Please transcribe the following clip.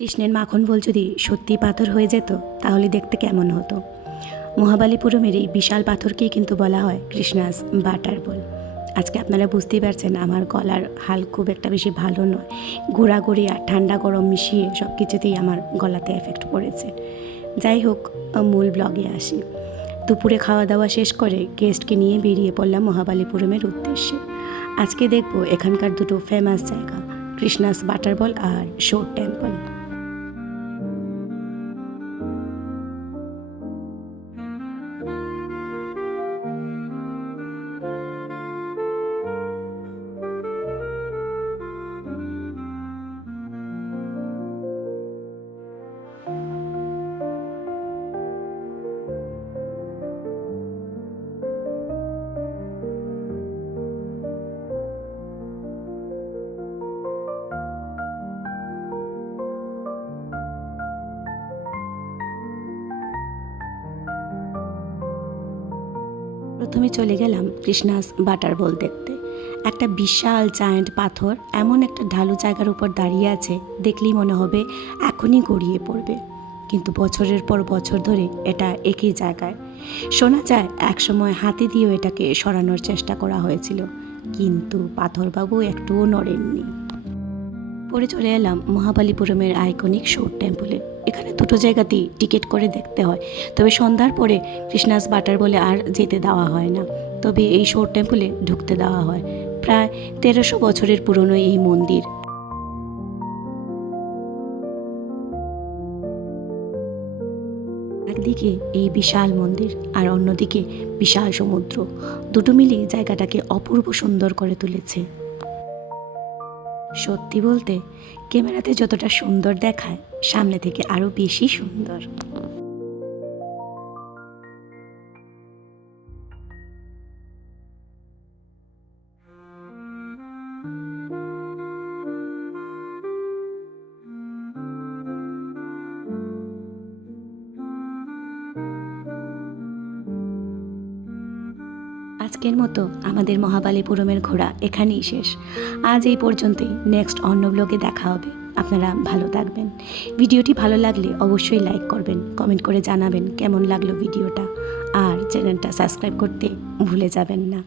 কৃষ্ণের মাখন বল যদি সত্যি পাথর হয়ে যেত তাহলে দেখতে কেমন হতো। মহাবালিপুরমের এই বিশাল পাথরকেই কিন্তু বলা হয় কৃষ্ণাস বাটার বল। আজকে আপনারা বুঝতেই পারছেন আমার গলার হাল খুব একটা বেশি ভালো নয়। ঘোরাঘুরি আর ঠান্ডা গরম মিশিয়ে সব কিছুতেই আমার গলাতে এফেক্ট পড়েছে। যাই হোক, মূল ব্লগে আসি। দুপুরে খাওয়া দাওয়া শেষ করে গেস্টকে নিয়ে বেরিয়ে পড়লাম মহাবালিপুরমের উদ্দেশ্যে। আজকে দেখব এখানকার দুটো ফেমাস জায়গা, কৃষ্ণাস বাটার বল আর শোর টেম্পল। প্রথমে চলে গেলাম কৃষ্ণাস বাটার বল দেখতে। একটা বিশাল জায়ান্ট পাথর এমন একটা ঢালু জায়গার উপর দাঁড়িয়ে আছে, দেখলেই মনে হবে এখনই গড়িয়ে পড়বে। কিন্তু বছরের পর বছর ধরে এটা একই জায়গায়। শোনা যায় একসময় হাতে দিয়েও এটাকে সরানোর চেষ্টা করা হয়েছিল, কিন্তু পাথরবাবু একটুও নড়েননি। পরে চলে এলাম মহাবালিপুরমের আইকনিক শোর টেম্পলে। এখানে দুটো জায়গাতেই টিকিট করে দেখতে হয়, তবে সন্ধ্যার পরে কৃষ্ণাস বাটার বলে আর যেতে দেওয়া হয় না। তবে এই শোর টেম্পলে ঢুকতে দেওয়া হয়। প্রায় 1300 বছরের পুরনো এই মন্দির। একদিকে এই বিশাল মন্দির আর অন্যদিকে বিশাল সমুদ্র, দুটো মিলিয়ে জায়গাটাকে অপূর্ব সুন্দর করে তুলেছে। সত্যি বলতে ক্যামেরাতে যতটা সুন্দর দেখায়, সামনে থেকে আরো বেশি সুন্দর। আজকের মতো আমাদের মহাবালিপুরমের ঘোরা এখানেই শেষ। আজ এই পর্যন্তই। নেক্সট অন্য ব্লগে দেখা হবে। আপনারা ভালো থাকবেন। ভিডিওটি ভালো লাগলে অবশ্যই লাইক করবেন, কমেন্ট করে জানাবেন কেমন লাগলো ভিডিওটা, আর চ্যানেলটা সাবস্ক্রাইব করতে ভুলে যাবেন না।